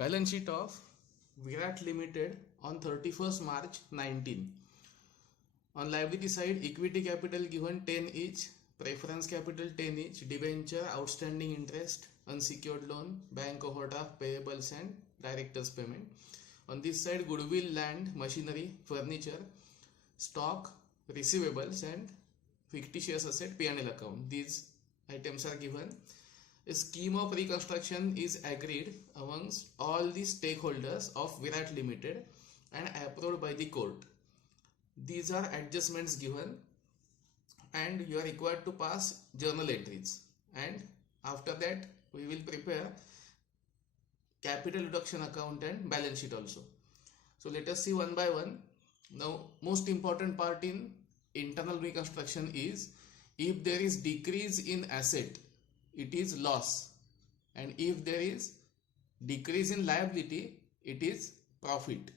Balance sheet of Virat Limited on 31st March 19. On liability side, equity capital given 10 each, preference capital 10 each, debenture, outstanding interest, unsecured loan, bank overdraft, payables and directors payment. On this side, goodwill, land, machinery, furniture, stock, receivables and fictitious asset P&L account. These items are given. A scheme of reconstruction is agreed amongst all the stakeholders of Virat Limited and approved by the court. These are adjustments given and you are required to pass journal entries, and after that we will prepare capital reduction account and balance sheet also. So let us see one by one. Now, most important part in internal reconstruction is if there is decrease in asset, it is loss, and if there is decrease in liability, it is profit.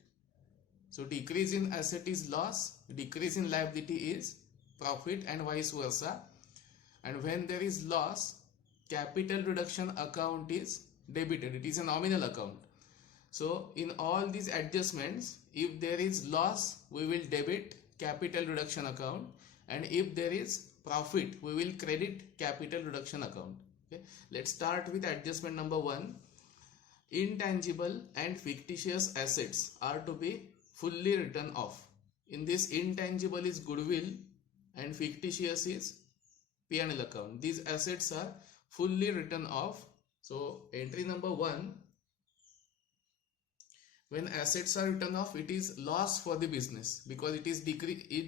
So decrease in asset is loss, decrease in liability is profit, and vice versa. And when there is loss, capital reduction account is debited. It is a nominal account. So in all these adjustments, if there is loss, we will debit capital reduction account, and if there is profit, we will credit capital reduction account. Okay, let's start with adjustment number 1. Intangible and fictitious assets are to be fully written off. In this, intangible is goodwill and fictitious is P&L account. These assets are fully written off. So entry number 1, when assets are written off, it is loss for the business because it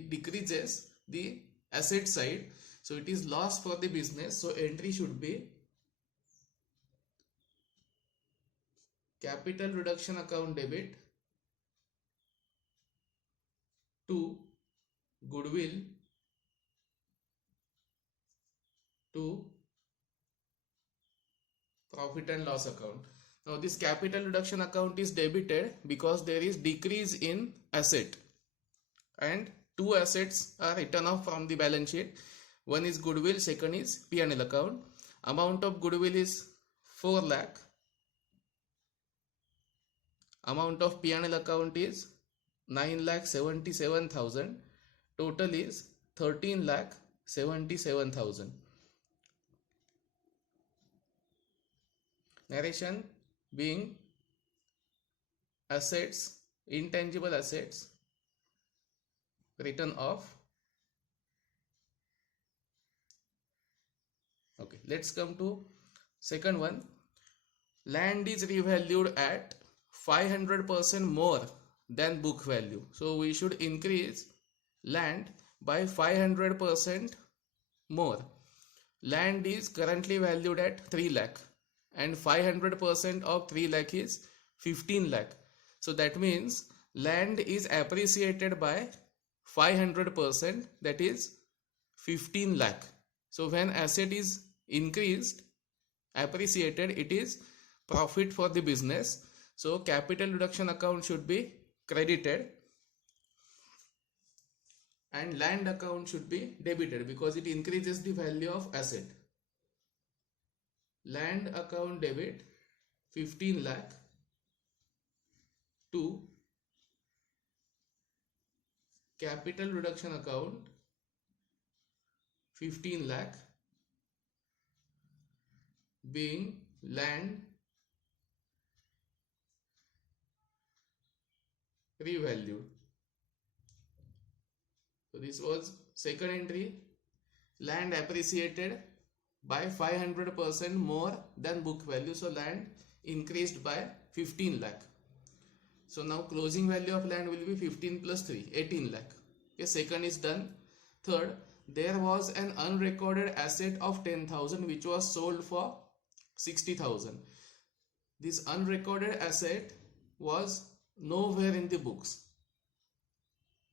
decreases the asset side. So it is loss for the business. So entry should be capital reduction account debit to goodwill to profit and loss account. Now this capital reduction account is debited because there is decrease in asset, and 2 assets are written off from the balance sheet. One is goodwill, second is P&L account. Amount of goodwill is 4 lakh. Amount of P&L account is 9,77,000. Total is 13,77,000. Narration being assets, intangible assets written off. Okay, let's come to second one. Land is revalued at 500% more than book value. So we should increase land by 500% more. Land is currently valued at 3 lakh and 500% of 3 lakh is 15 lakh. So that means land is appreciated by 500%, that is 15 lakh. So when asset is increased, appreciated, it is profit for the business. So capital reduction account should be credited and land account should be debited because it increases the value of asset. Land account debit 15 lakh to capital reduction account 15 lakh being land revalued. So this was second entry. Land appreciated by 500% more than book value. So land increased by 15 lakh. So now closing value of land will be 15 plus 3, 18 lakh. Okay, second is done. Third, there was an unrecorded asset of 10,000 which was sold for 60,000. This unrecorded asset was nowhere in the books,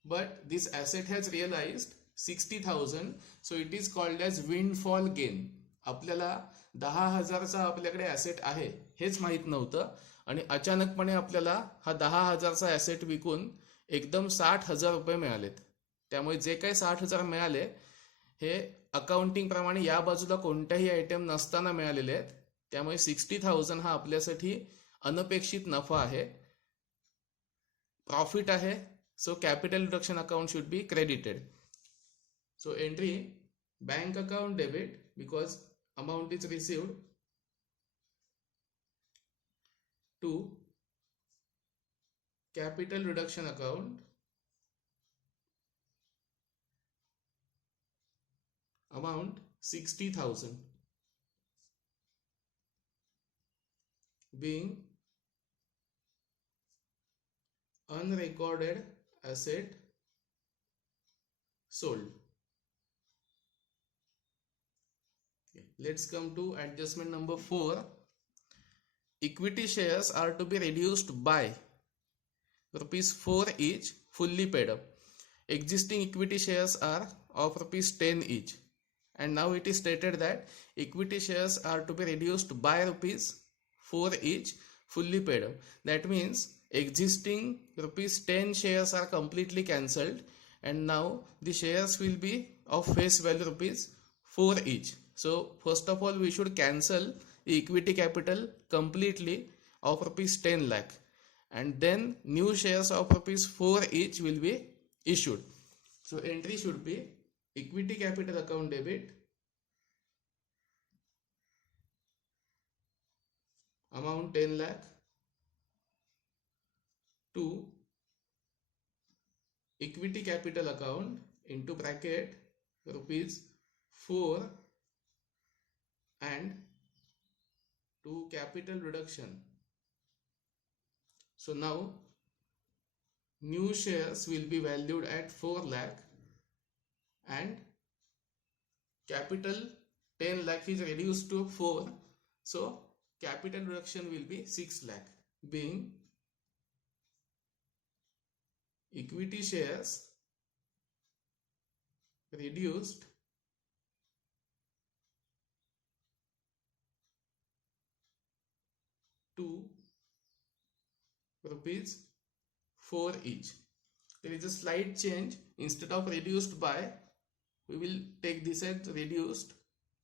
but this asset has realized 60,000. So it is called as windfall gain. आपल्याला 10,000चा आपल्याकडे asset आहे हेच माहित नव्हतं आणि अचानकपणे आपल्याला हा 10,000चा asset विकून एकदम 60,000 रुपये मिळालेत. त्यामुळे जे काही 60,000 मिळाले हे अकाउंटिंग प्रमाणे या बाजूला कोणत्याही आयटम नसताना मिळालेले आहेत. त्यामुळे 60,000 हा आपल्यासाठी अनपेक्षित नफा आहे, प्रॉफिट आहे, so capital reduction account should be credited. So entry bank account debit because amount is received to capital reduction account amount 60,000 being unrecorded asset sold. Let's come to adjustment number 4. Equity shares are to be reduced by rupees 4 each, fully paid up. Existing equity shares are of rupees 10 each, and now it is stated that equity shares are to be reduced by rupees 4 each, fully paid up. That means existing rupees 10 shares are completely cancelled, and now the shares will be of face value rupees 4 each. So first of all we should cancel the equity capital completely of rupees 10 lakh, and then new shares of rupees 4 each will be issued. So entry should be equity capital account debit amount 10 lakh to equity capital account into bracket rupees 4 and to capital reduction. So now new shares will be valued at 4 lakh and capital 10 lakh is reduced to 4, so capital reduction will be 6 lakh, being equity shares reduced to rupees 4 each. There is a slight change. Instead of reduced by, we will take this as reduced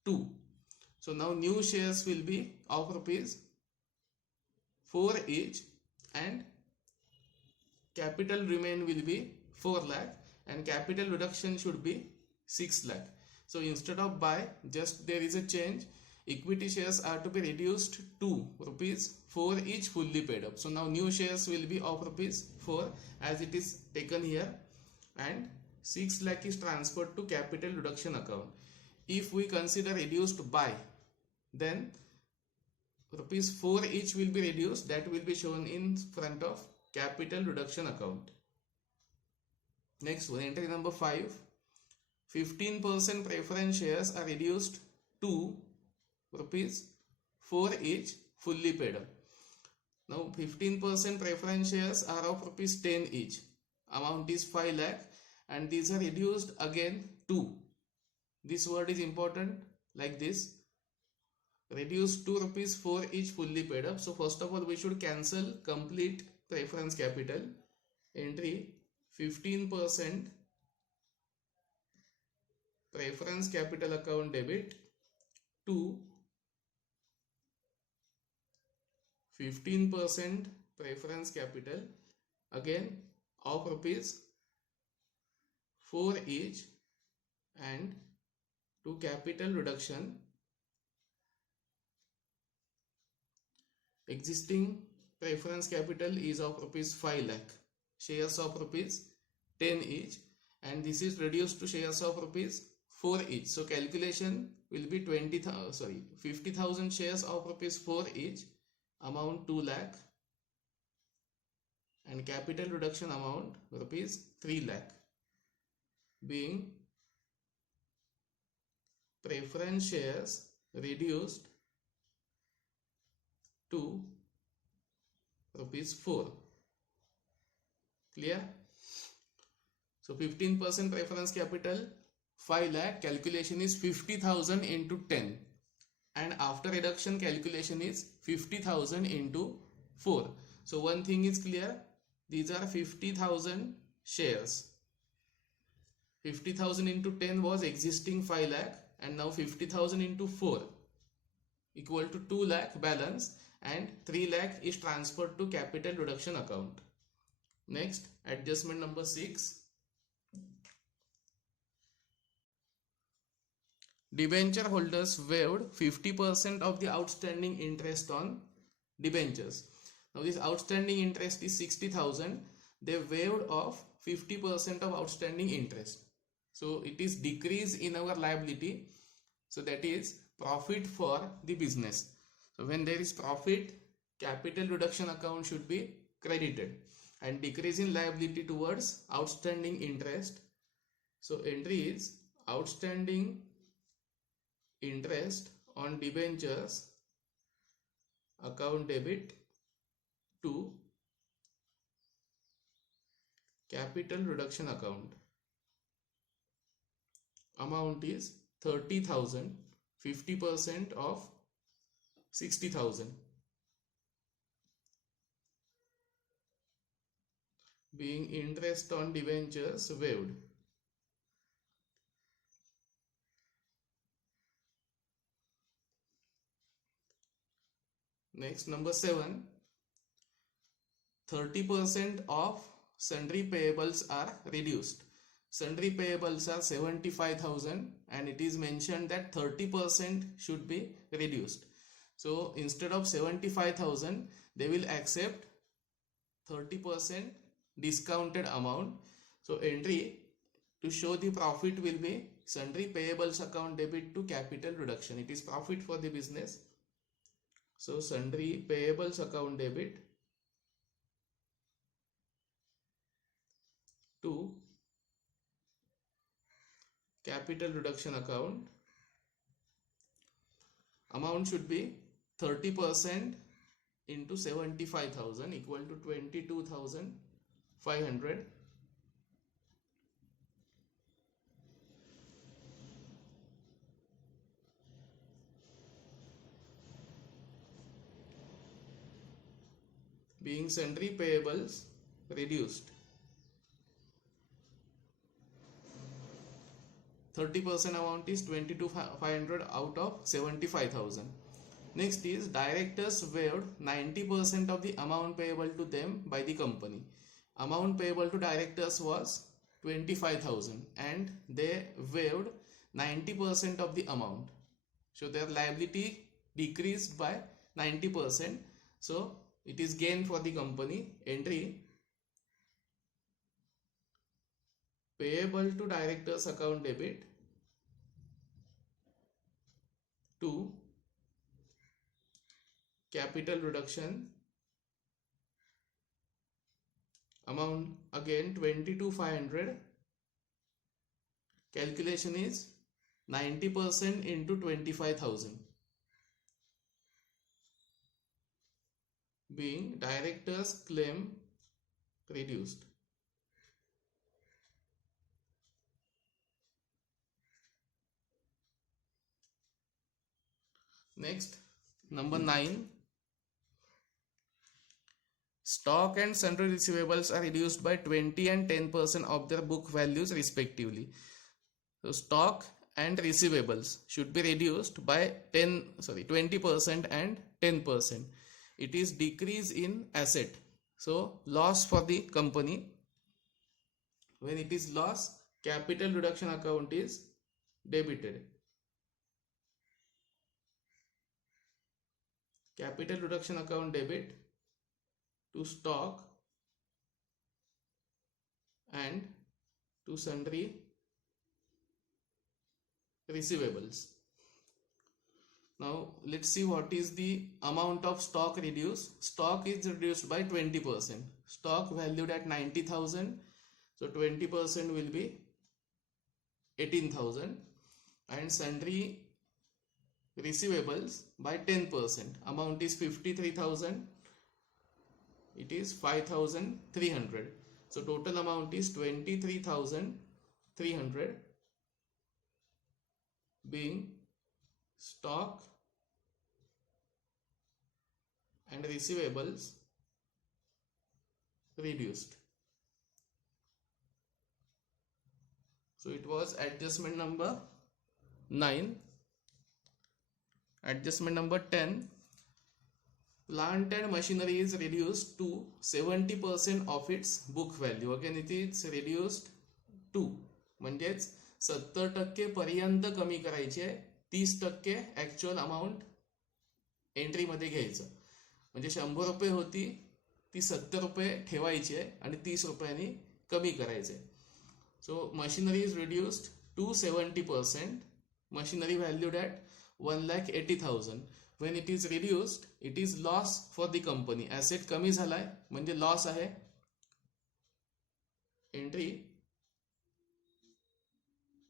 to. So now new shares will be of rupees 4 each and capital remain will be 4 lakh and capital reduction should be 6 lakh. So instead of buy, just there is a change. Equity shares are to be reduced to rupees 4 each, fully paid up. So now new shares will be of rupees 4 as it is taken here, and 6 lakh is transferred to capital reduction account. If we consider reduced by, then rupees 4 each will be reduced, that will be shown in front of capital reduction account. Next one, entry number 5. 15% preference shares are reduced to rupees 4 each, fully paid up. Now 15% preference shares are of rupees 10 each, amount is 5 lakh, and these are reduced again to, this word is important, like this, reduced to rupees 4 each, fully paid up. So first of all we should cancel complete preference capital. Entry 15% preference capital account debit to 15% preference capital, again of rupees 4 each, and to capital reduction. Existing preference capital is of rupees 5 lakh, shares of rupees 10 each, and this is reduced to shares of rupees 4 each. So calculation will be 50,000 shares of rupees 4 each, amount 2 lakh, and capital reduction amount rupees 3 lakh, being preference shares reduced to rupees 4. Clear? So 15% preference capital 5 lakh, calculation is 50,000 into 10, and after reduction calculation is 50,000 into 4. So one thing is clear, these are 50,000 shares. 50,000 into 10 was existing 5 lakh, and now 50,000 into 4 equal to 2 lakh balance, and 3 lakh is transferred to capital reduction account. Next, adjustment number 6. Debenture holders waived 50% of the outstanding interest on debentures. Now this outstanding interest is 60,000. They waived off 50% of outstanding interest. So it is decrease in our liability. So that is profit for the business. So when there is profit, capital reduction account should be credited, and decrease in liability towards outstanding interest. So entry is outstanding interest on debentures account debit to capital reduction account. Amount is 30,000, 50% of 60,000, being interest on debentures waived. Next, number 7. 30% of sundry payables are reduced. Sundry payables are 75,000 and it is mentioned that 30% should be reduced. So instead of 75,000, they will accept 30% discounted amount. So entry to show the profit will be sundry payables account debit to capital reduction. It is profit for the business. So sundry payables account debit to capital reduction account. Amount should be 30% into 75,000 equal to 22,500. Being sundry payables reduced. 30% amount is 22,500 out of 75,000. Next is directors waived 90% of the amount payable to them by the company. Amount payable to directors was 25,000 and they waived 90% of the amount. So their liability decreased by 90%. So it is gain for the company. Entry payable to directors account debit to capital reduction. Amount again 22,500. Calculation is 90% into 25,000. Being director's claim reduced. Next, number 9. Stock and sundry receivables are reduced by 20 and 10% of their book values respectively. So stock and receivables should be reduced by 20% and 10%. It is decrease in asset. So loss for the company. When it is loss, capital reduction account is debited. Capital reduction account debit to stock and to sundry receivables. Now let's see what is the amount of stock reduced. Stock is reduced by 20%. Stock valued at 90,000. So 20% will be 18,000, and sundry receivables by 10%. Amount is 53,000. It is 5,300. So total amount is 23,300, being stock and receivables reduced. So it was adjustment number 9. Adjustment number 10. Plant and machinery is reduced to 70% of its book value. Again it is reduced to, म्हणजेच 70% पर्यंत कमी करायचे, 30% actual amount entry मध्ये घ्यायचं. म्हणजे 100 रुपये होती ती 70 रुपये ठेवायची आहे आणि 30 रुपयांनी कमी करायचे. So machinery is reduced to 70%. Machinery valued at 1,80,000. when it is reduced it is loss for the company. Asset कमी झालाय म्हणजे लॉस आहे. Entry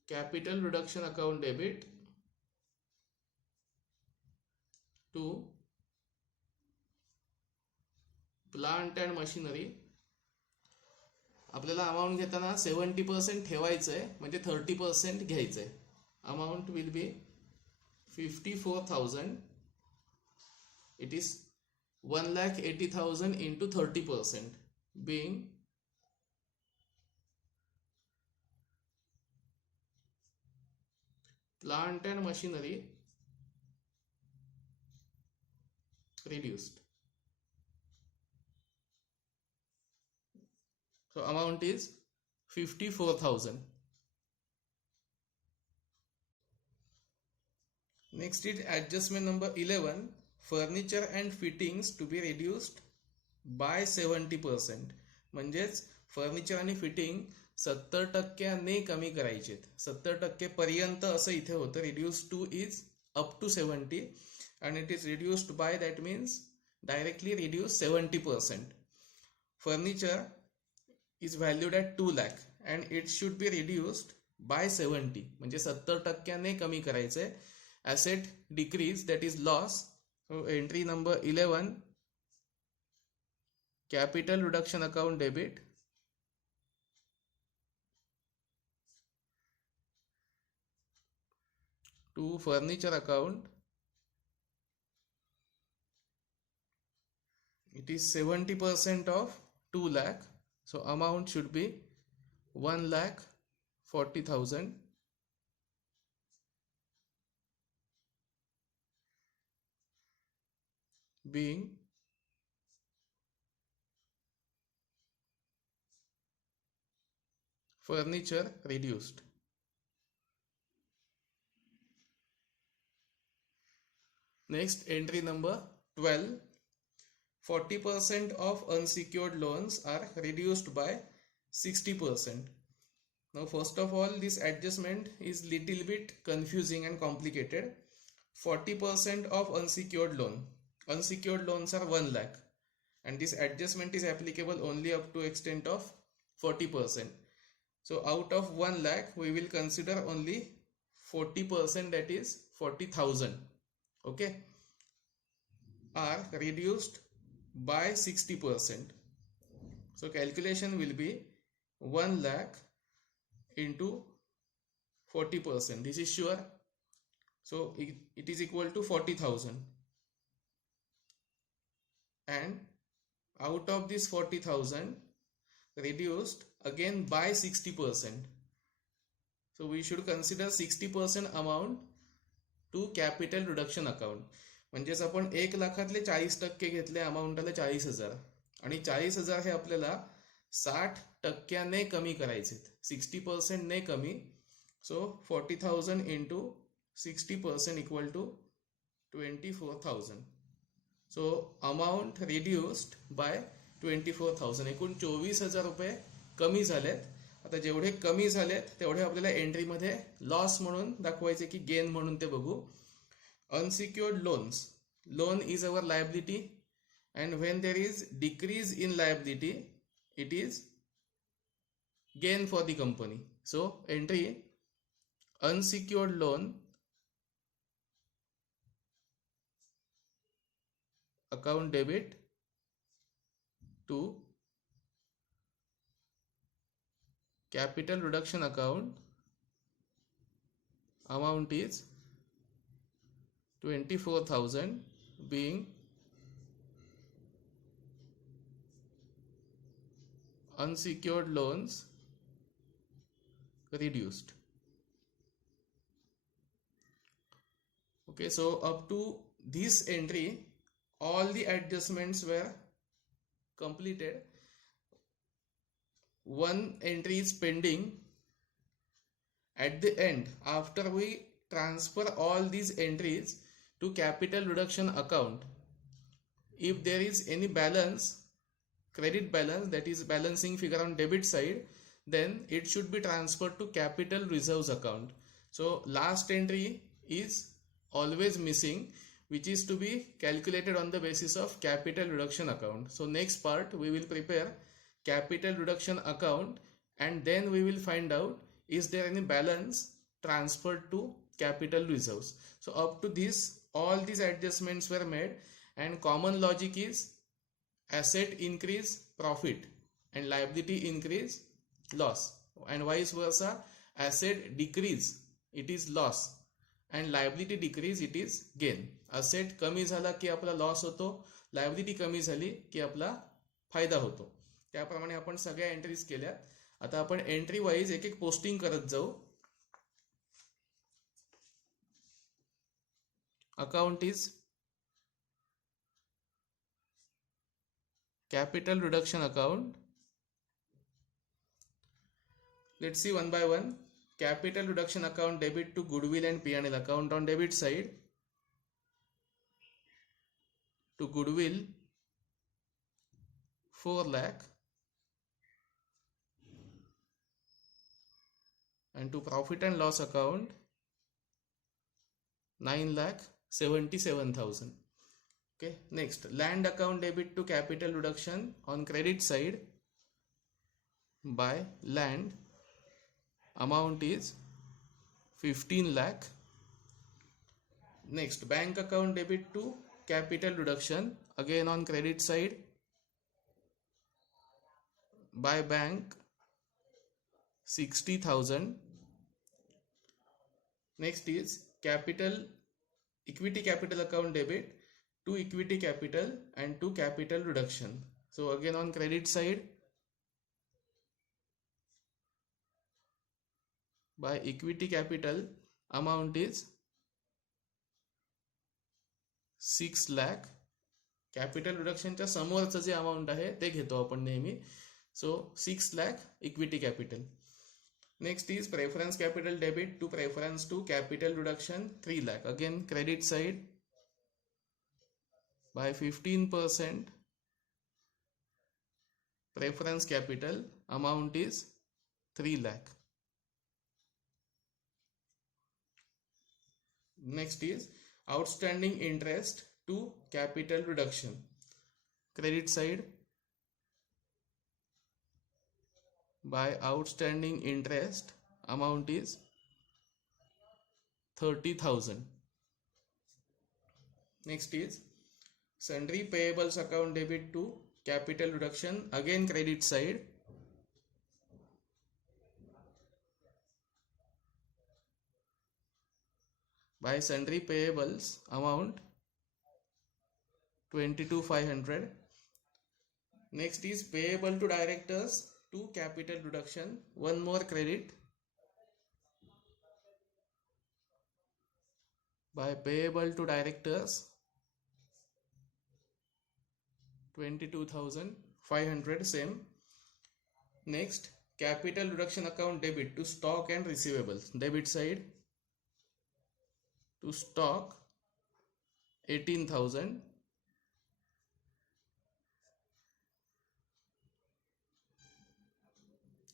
capital reduction account debit to plant and machinery. आपल्याला अमाऊंट घेताना 70% ठेवायचं आहे म्हणजे 30% घ्यायचं आहे. Amount will be 54,000. It is 1,80,000 into 30%, being plant and machinery reduced. So amount is 54,000. Next is adjustment number 11. Furniture and fittings to be reduced by 70%. म्हणजेच furniture आणि fitting 70% कमी करायचेत. 70% पर्यंत असं इथे होतं. Reduce to is up to 70 and it is reduced by, that means directly reduce 70%. Furniture is valued at 2 lakh and it should be reduced by 70. म्हणजे 70% कमी करायचंय. Asset decrease, that is loss. So entry number 11, capital reduction account debit to furniture account. It is 70% of 2 lakh. So amount should be 1,40,000. Being furniture reduced. Next, entry number 12. 40% of unsecured loans are reduced by 60%. Now first of all, this adjustment is little bit confusing and complicated. 40% of unsecured loan. Unsecured loans are 1 lakh and this adjustment is applicable only up to extent of 40%. So out of 1 lakh we will consider only 40%, that is 40,000. Okay, are reduced by 60%. So calculation will be 1 lakh into 40%. This is sure. So it is equal to 40,000. And out of this 40,000 reduced again by 60%. So we should consider 60% amount to capital reduction account. म्हणजेच आपण 1 लाखातले 40% घेतले अमाऊंटला 40,000 आणि 40,000 हे आपल्याला 60% कमी करायचे. 60% कमी. सो 40,000 into 60% equal to 24,000. So amount reduced by 24,000. एकूण 24,000 रुपये कमी झालेत. आता जेवढे कमी झालेत तेवढे आपल्याला एंट्रीमध्ये लॉस म्हणून दाखवायचे की गेन म्हणून ते बघू. Unsecured loans. Loan is our liability and when there is decrease in liability, it is gain for the company. So entry unsecured loan account debit to capital reduction account. Amount is 24,000 being unsecured loans reduced. Okay, so up to this entry all the adjustments were completed. One entry is pending. At the end, after we transfer all these entries to capital reduction account, if there is any balance, credit balance, that is balancing figure on debit side, then it should be transferred to capital reserves account. So last entry is always missing, which is to be calculated on the basis of capital reduction account. So next part we will prepare capital reduction account, and then we will find out is there any balance transferred to capital reserves. So up to this, all these adjustments were made, and common logic is asset increase profit and liability increase loss, and vice versa. Asset decrease it is loss and liability decrease it is gain. asset कमी झाला की आपला loss होतो, liability कमी झाली की आपला फायदा होतो. त्याप्रमाणे आपण सगळ्या एंट्रीज केल्या. आता आपण एंट्री वाईज एक एक पोस्टिंग करत जाऊ. Account is capital reduction account. Let's see one by one. Capital reduction account debit to goodwill and P&L account. On debit side, to goodwill 4 lakh and to profit and loss account 9,77,000. Okay, next land account debit to capital reduction. On credit side, by land amount is 15 lakh. Next, bank account debit to capital reduction, again on credit side, by bank 60,000. Next is equity capital account debit to equity capital and to capital reduction. So again on credit side, by equity capital amount is 6 lakh. Capital रिडक्शनच्या समोरचं जे amount आहे ते घेतो आपण नेहमी. So 6 lakh equity capital. Next is preference capital debit to preference to capital reduction 3 lakh. Again credit side by 15% preference capital amount is 3 lakh. Next is outstanding interest to capital reduction. Credit side, by outstanding interest amount is 30,000. Next is sundry payables account debit to capital reduction, again credit side, by sundry payables amount 22,500. Next is payable to directors to capital reduction, one more credit, by payable to directors 22,500 same. Next, capital reduction account debit to stock and receivables. Debit side, to stock 18,000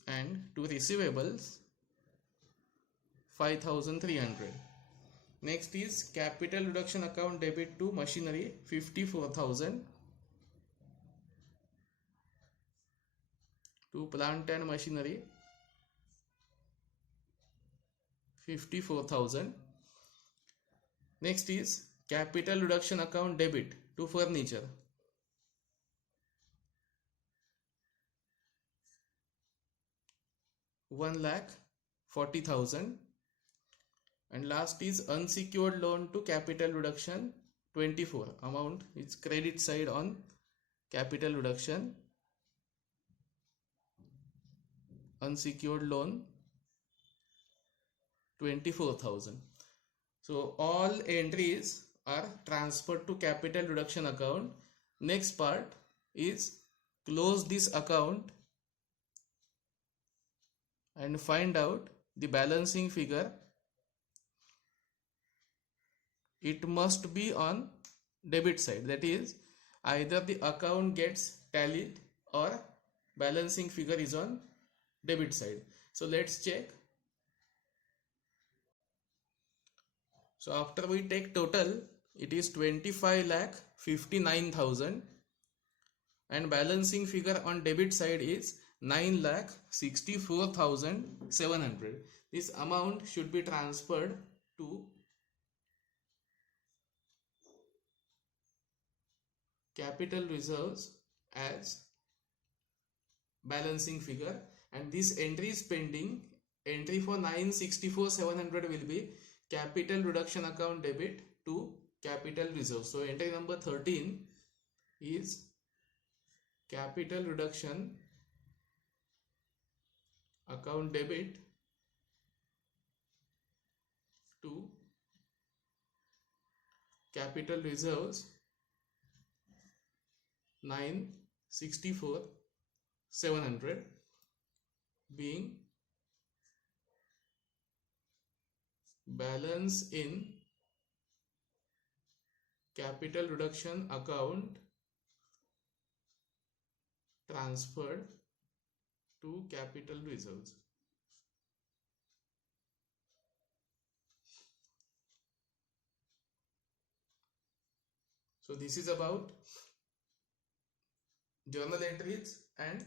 and to receivables 5,300. Next is capital reduction account debit to machinery 54,000, to plant and machinery 54,000. Next is capital reduction account debit to furniture 1,40,000. And last is unsecured loan to capital reduction 24. Amount is credit side on capital reduction, unsecured loan 24,000. So all entries are transferred to capital reduction account. Next part is close this account and find out the balancing figure. It must be on debit side, that is either the account gets tallied or balancing figure is on debit side. So let's check. So after we take total, it is 25,59,000 and balancing figure on debit side is 9,64,700. This amount should be transferred to capital reserves as balancing figure, and this entry is pending. Entry for 9,64,700 will be capital reduction account debit to capital reserve. So entry number 13 is capital reduction account debit to capital reserves 9,64,700 being balance in capital reduction account transferred to capital reserves. So this is about journal entries and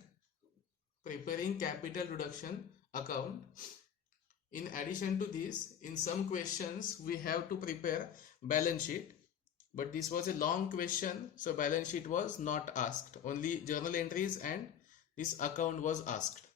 preparing capital reduction account. In addition to this, in some questions we have to prepare balance sheet, but this was a long question, so balance sheet was not asked. Only journal entries and this account was asked.